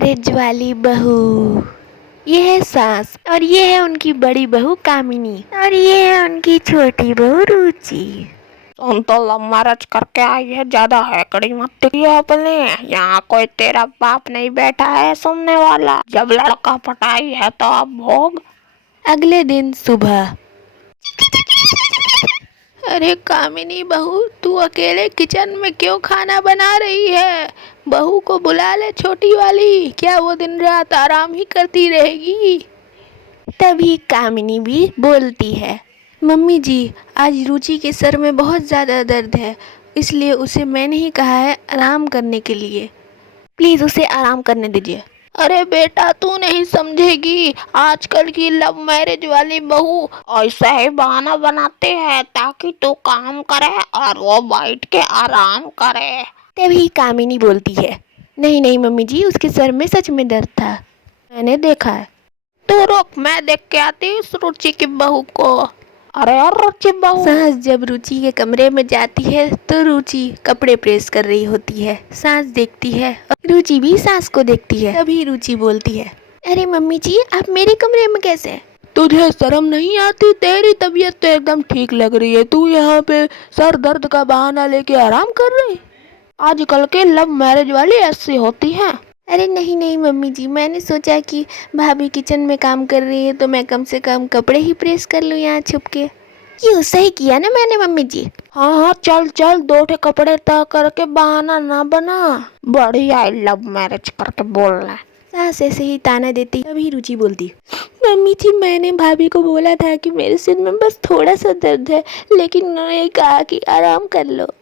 Marriage वाली बहू। ये है सास और ये है उनकी बड़ी बहू कामिनी और ये है उनकी छोटी बहू रुचि। तुम तो लव मैरिज करके आई है, ज्यादा हैकड़ी मत दिखिए अपने। यहाँ कोई तेरा बाप नहीं बैठा है सुनने वाला। जब लड़का पटाई है तो अब भोग। अगले दिन सुबह। अरे कामिनी बहू, तू अकेले किचन में क्यों खाना बना रही है? बहू को बुला ले छोटी वाली, क्या वो दिन रात आराम ही करती रहेगी? तभी कामिनी भी बोलती है, मम्मी जी आज रुचि के सर में बहुत ज़्यादा दर्द है, इसलिए उसे मैंने ही कहा है आराम करने के लिए। प्लीज़ उसे आराम करने दीजिए। अरे बेटा, तू नहीं समझेगी, आजकल की लव मैरिज वाली बहू ऐसा ही बहाना बनाते हैं ताकि तू काम करे और वो बैठ के आराम करे। तभी कामिनी बोलती है, नहीं नहीं मम्मी जी, उसके सर में सच में दर्द था, मैंने देखा है। तो रुक, मैं देख के आती उस रुचि की बहू को। अरे और रुचि बहू। सास जब रुचि के कमरे में जाती है तो रुचि कपड़े प्रेस कर रही होती है। सास देखती है और रुचि भी सास को देखती है। तभी रुचि बोलती है, अरे मम्मी जी आप मेरे कमरे में कैसे? तुझे शर्म नहीं आती? तेरी तबीयत तो एकदम ठीक लग रही है, तू यहाँ पे सर दर्द का बहाना लेके आराम कर रही। आजकल के लव मैरिज वाली ऐसी होती हैं। अरे नहीं नहीं मम्मी जी, मैंने सोचा कि भाभी किचन में काम कर रही है तो मैं कम से कम कपड़े ही प्रेस कर लूँ यहाँ छुप के। यूँ सही किया ना मैंने मम्मी जी। हाँ हाँ, चल चल, दो ठे कपड़े तय करके बहाना ना बना। बढ़िया लव मैरिज करके बोल रहा है। सास ऐसे ही ताना देती। तभी रुचि बोलती, मम्मी जी मैंने भाभी को बोला था कि मेरे सिर में बस थोड़ा सा दर्द है, लेकिन उन्होंने कहा कि आराम कर लो,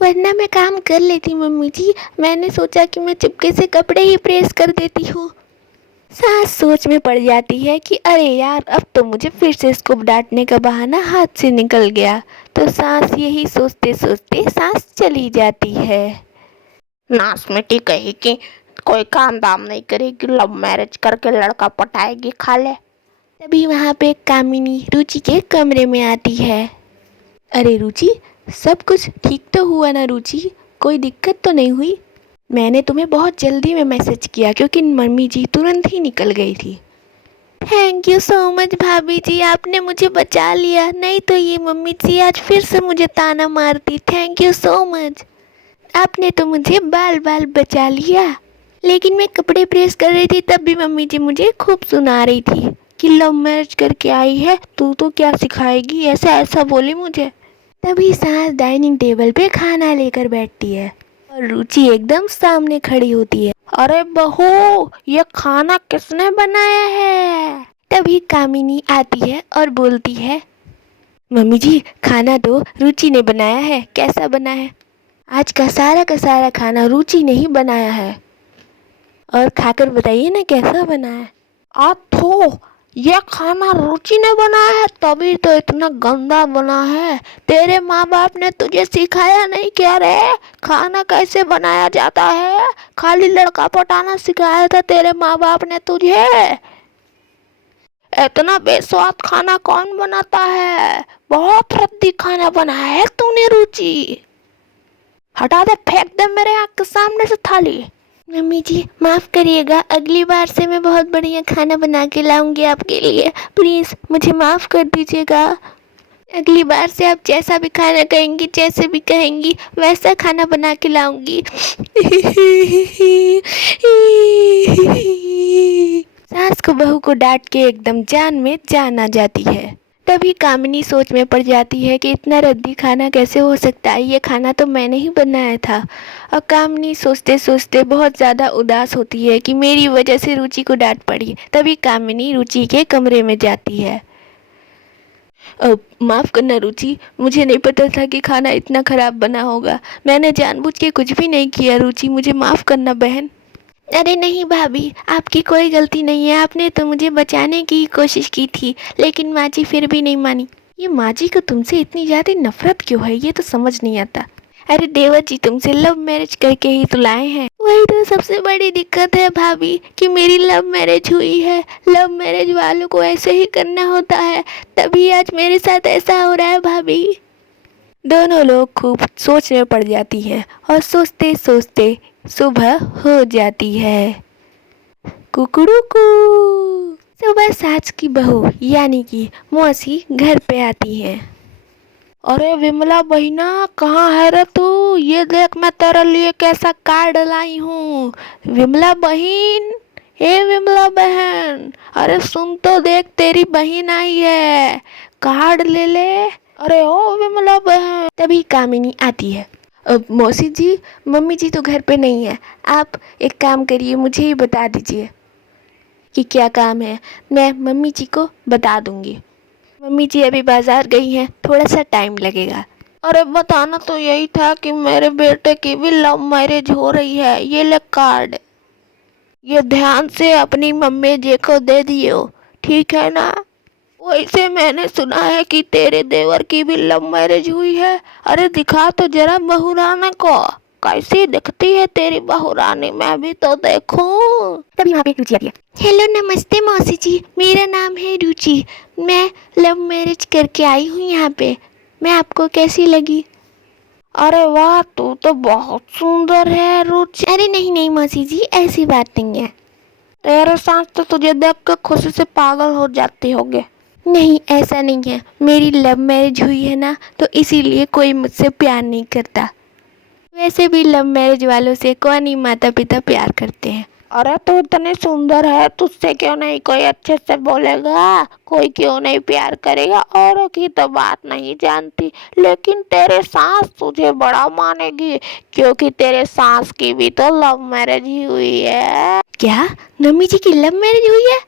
वरना मैं काम कर लेती मम्मी जी। मैंने सोचा कि मैं चुपके से कपड़े ही प्रेस कर देती हूँ। सास सोच में पड़ जाती है कि अरे यार, अब तो मुझे फिर से इसको डांटने का बहाना हाथ से निकल गया। तो सास यही सोचते सोचते सास चली जाती है। नास मिट्टी कही कि कोई काम दाम नहीं करेगी, लव मैरिज करके लड़का पटाएगी खा ले। तभी वहाँ पे कामिनी रुचि के कमरे में आती है। अरे रुचि, सब कुछ ठीक तो हुआ ना रुचि? कोई दिक्कत तो नहीं हुई? मैंने तुम्हें बहुत जल्दी में मैसेज किया क्योंकि मम्मी जी तुरंत ही निकल गई थी। थैंक यू सो मच भाभी जी, आपने मुझे बचा लिया, नहीं तो ये मम्मी जी आज फिर से मुझे ताना मारती। थैंक यू सो मच, आपने तो मुझे बाल बाल बचा लिया। लेकिन मैं कपड़े प्रेस कर रही थी तब भी मम्मी जी मुझे खूब सुना रही थी कि लव मैरिज करके आई है, तू तो क्या सिखाएगी, ऐसा ऐसा बोली मुझे। तभी सास डाइनिंग टेबल पे खाना लेकर बैठती है और रुचि एकदम सामने खड़ी होती है। अरे बहू, ये खाना किसने बनाया है? तभी कामिनी आती है और बोलती है, मम्मी जी खाना तो रुचि ने बनाया है। कैसा बना है? आज का सारा खाना रुचि ने ही बनाया है, और खाकर बताइए ना कैसा बना है। आथो, ये खाना रुचि ने बनाया है, तभी तो इतना गंदा बना है। तेरे माँ बाप ने तुझे सिखाया नहीं क्या रे? खाना कैसे बनाया जाता है? खाली लड़का पटाना सिखाया था तेरे माँ बाप ने तुझे। इतना बेस्वाद खाना कौन बनाता है? बहुत रद्दी खाना बनाया है तूने रुचि। हटा दे, फेंक दे मेरे आँख के सामने से थाली। मम्मी जी माफ़ करिएगा, अगली बार से मैं बहुत बढ़िया खाना बना के लाऊंगी आपके लिए, प्लीज़ मुझे माफ़ कर दीजिएगा। अगली बार से आप जैसा भी खाना कहेंगी, जैसे भी कहेंगी वैसा खाना बना के लाऊंगी। सास को बहू को डांट के एकदम जान में जान आ जाती है। तभी कामिनी सोच में पड़ जाती है कि इतना रद्दी खाना कैसे हो सकता है, ये खाना तो मैंने ही बनाया था। और कामिनी सोचते सोचते बहुत ज़्यादा उदास होती है कि मेरी वजह से रुचि को डांट पड़ी। तभी कामिनी रुचि के कमरे में जाती है। माफ़ करना रुचि, मुझे नहीं पता था कि खाना इतना ख़राब बना होगा, मैंने जानबूझ के कुछ भी नहीं किया। रुचि मुझे माफ़ करना बहन। अरे नहीं भाभी, आपकी कोई गलती नहीं है, आपने तो मुझे बचाने की कोशिश की थी, लेकिन माँ जी फिर भी नहीं मानी। ये माँ जी को तुमसे इतनी ज़्यादा नफरत क्यों है, ये तो समझ नहीं आता। अरे देवर जी तुमसे लव मैरिज करके ही तो लाए हैं। वही तो सबसे बड़ी दिक्कत है भाभी कि मेरी लव मैरिज हुई है। लव मैरिज वालों को ऐसे ही करना होता है, तभी आज मेरे साथ ऐसा हो रहा है भाभी। दोनों लोग खूब सोच में पड़ जाती हैं और सोचते सोचते सुबह हो जाती है। कुकड़ूकू। सुबह सास की बहू यानी कि मौसी घर पे आती है। अरे विमला बहिना, कहाँ है रे तू? ये देख मैं तेरे लिए कैसा कार्ड लाई हूँ। विमला बहन, ए विमला बहन, अरे सुन तो देख, तेरी बहन आई है, कार्ड ले ले। अरे ओ विमला बहन। तभी कामिनी आती है। मौसी जी, मम्मी जी तो घर पे नहीं है। आप एक काम करिए, मुझे ही बता दीजिए कि क्या काम है, मैं मम्मी जी को बता दूंगी। मम्मी जी अभी बाजार गई हैं, थोड़ा सा टाइम लगेगा। अरे बताना तो यही था कि मेरे बेटे की भी लव मैरिज हो रही है। ये ले कार्ड, ये ध्यान से अपनी मम्मी जी को दे दियो, ठीक है ना? वैसे मैंने सुना है कि तेरे देवर की भी लव मैरिज हुई है। अरे दिखा तो जरा बहुरानी को, कैसी दिखती है तेरी बहुरानी, मैं भी तो देखूं। तभी वहाँ पे रुचि आती है। हेलो नमस्ते मौसी जी, मेरा नाम है रुचि, मैं लव मैरिज करके आई हूँ यहाँ पे। मैं आपको कैसी लगी? अरे वाह, तू तो बहुत सुंदर है रुचि। अरे नहीं नहीं मौसी जी, ऐसी बात नहीं है। तेरे साथ तो तुझे देख कर खुशी से पागल हो जाती होगे। नहीं ऐसा नहीं है, मेरी लव मैरिज हुई है ना, तो इसीलिए कोई मुझसे प्यार नहीं करता। वैसे भी लव मैरिज वालों से कौन ही माता पिता प्यार करते हैं। अरे तू इतनी सुंदर है, तुझसे क्यों नहीं कोई अच्छे से बोलेगा, कोई क्यों नहीं प्यार करेगा। औरों की तो बात नहीं जानती, लेकिन तेरे सास तुझे बड़ा मानेगी, क्योंकि तेरे सास की भी तो लव मैरिज ही हुई है। क्या मम्मी जी की लव मैरिज हुई है?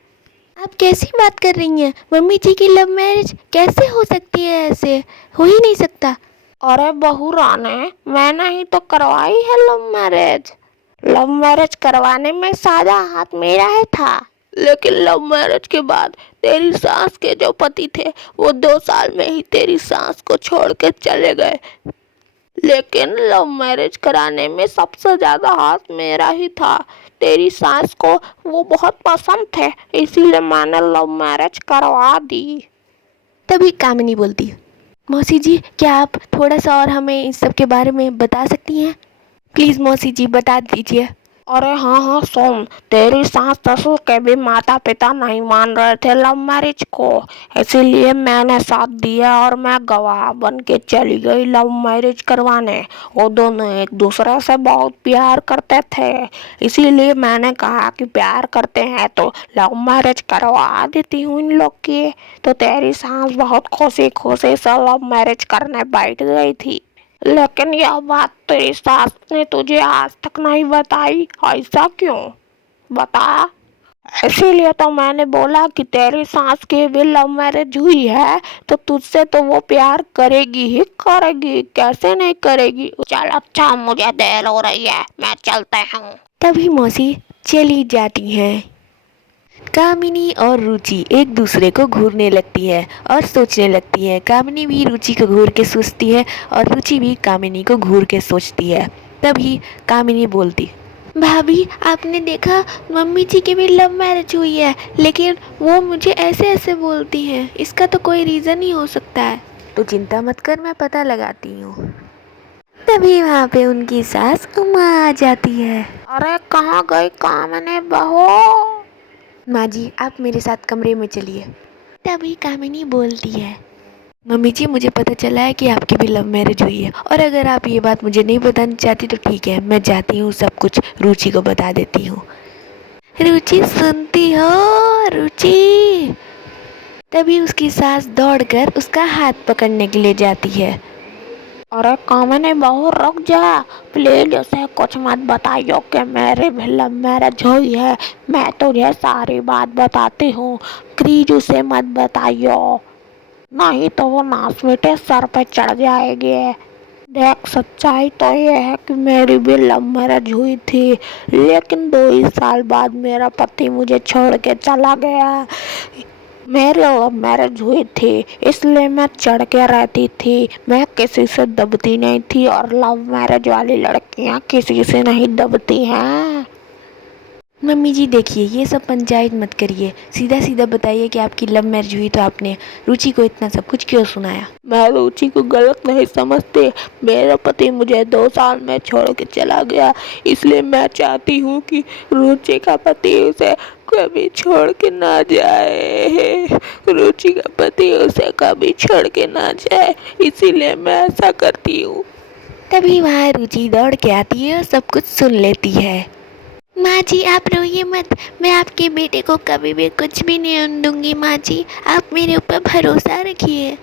आप कैसी बात कर रही हैं? मम्मी जी की लव मैरिज कैसे हो सकती है? ऐसे हो ही नहीं सकता। अरे बहू राने, मैंने ही तो करवाई है लव मैरिज। लव मैरिज करवाने में सारा हाथ मेरा ही था, लेकिन लव मैरिज के बाद तेरी सास के जो पति थे वो 2 साल में ही तेरी सास को छोड़ के चले गए। लेकिन लव मैरिज कराने में सबसे ज़्यादा हाथ मेरा ही था। तेरी सास को वो बहुत पसंद थे, इसीलिए मैंने लव मैरिज करवा दी। तभी कामिनी बोलती है, मौसी जी क्या आप थोड़ा सा और हमें इस सब के बारे में बता सकती हैं? प्लीज़ मौसी जी बता दीजिए। अरे हाँ, सुन, तेरी सास ससुर के भी माता पिता नहीं मान रहे थे लव मैरिज को, इसीलिए मैंने साथ दिया और मैं गवाह बन के चली गई लव मैरिज करवाने। वो दोनों एक दूसरे से बहुत प्यार करते थे, इसीलिए मैंने कहा कि प्यार करते हैं तो लव मैरिज करवा देती हूँ इन लोग की। तो तेरी सास बहुत खुशी खुशी से लव मैरिज करने बैठ गई थी, लेकिन यह बात तेरी सास ने तुझे आज तक नहीं बताई। ऐसा क्यों? बता। इसीलिए तो मैंने बोला कि तेरी सास की भी लव मैरिज हुई है, तो तुझसे तो वो प्यार करेगी ही करेगी, कैसे नहीं करेगी। चल अच्छा, मुझे देर हो रही है, मैं चलते हूँ। तभी मौसी चली जाती हैं। कामिनी और रुचि एक दूसरे को घूरने लगती है और सोचने लगती है। कामिनी भी रुचि को घूर के सोचती है और रुचि भी कामिनी को घूर के सोचती है। तभी कामिनी बोलती, भाभी आपने देखा, मम्मी जी की भी लव मैरिज हुई है, लेकिन वो मुझे ऐसे ऐसे बोलती हैं, इसका तो कोई रीज़न ही हो सकता है। तो चिंता मत कर, मैं पता लगाती हूँ। तभी वहाँ पे उनकी सास उमा आ जाती है। अरे कहाँ गई कामिनी बहू? माँ जी आप मेरे साथ कमरे में चलिए। तभी कामिनी बोलती है, मम्मी जी मुझे पता चला है कि आपकी भी लव मैरिज हुई है, और अगर आप ये बात मुझे नहीं बताना चाहती तो ठीक है, मैं जाती हूँ, सब कुछ रुचि को बता देती हूँ। रुचि सुनती हो रुचि? तभी उसकी सास दौड़कर उसका हाथ पकड़ने के लिए जाती है। अरे कामिनी बहू रुक जा, प्लीज उसे कुछ मत बताइयो कि मेरी भी लव मैरिज हुई है। मैं तुझे सारी बात बताती हूँ, प्लीज उसे मत बताइयो, नहीं तो वो नाच मीठे सर पे चढ़ जाएगी। देख सच्चाई तो ये है कि मेरी भी लव मैरिज हुई थी, लेकिन 2 ही साल बाद मेरा पति मुझे छोड़ के चला गया। मेरी लव मैरिज हुई थी, इसलिए मैं चढ़ के रहती थी, मैं किसी से दबती नहीं थी, और लव मैरिज वाली लड़कियां किसी से नहीं दबती हैं। मम्मी जी देखिए, ये सब पंचायत मत करिए, सीधा सीधा बताइए कि आपकी लव मैरिज हुई तो आपने रुचि को इतना सब कुछ क्यों सुनाया। मैं रुचि को गलत नहीं समझते। मेरा पति मुझे 2 साल में छोड़ के चला गया, इसलिए मैं चाहती हूँ कि रुचि का पति उसे कभी छोड़ के ना जाए। रुचि का पति उसे कभी छोड़ के ना जाए, इसीलिए मैं ऐसा करती हूँ। तभी वहाँ रुचि दौड़ के आती है और सब कुछ सुन लेती है। माँ जी आप रोइए मत, मैं आपके बेटे को कभी भी कुछ भी नहीं होने दूंगी। माँ जी आप मेरे ऊपर भरोसा रखिए।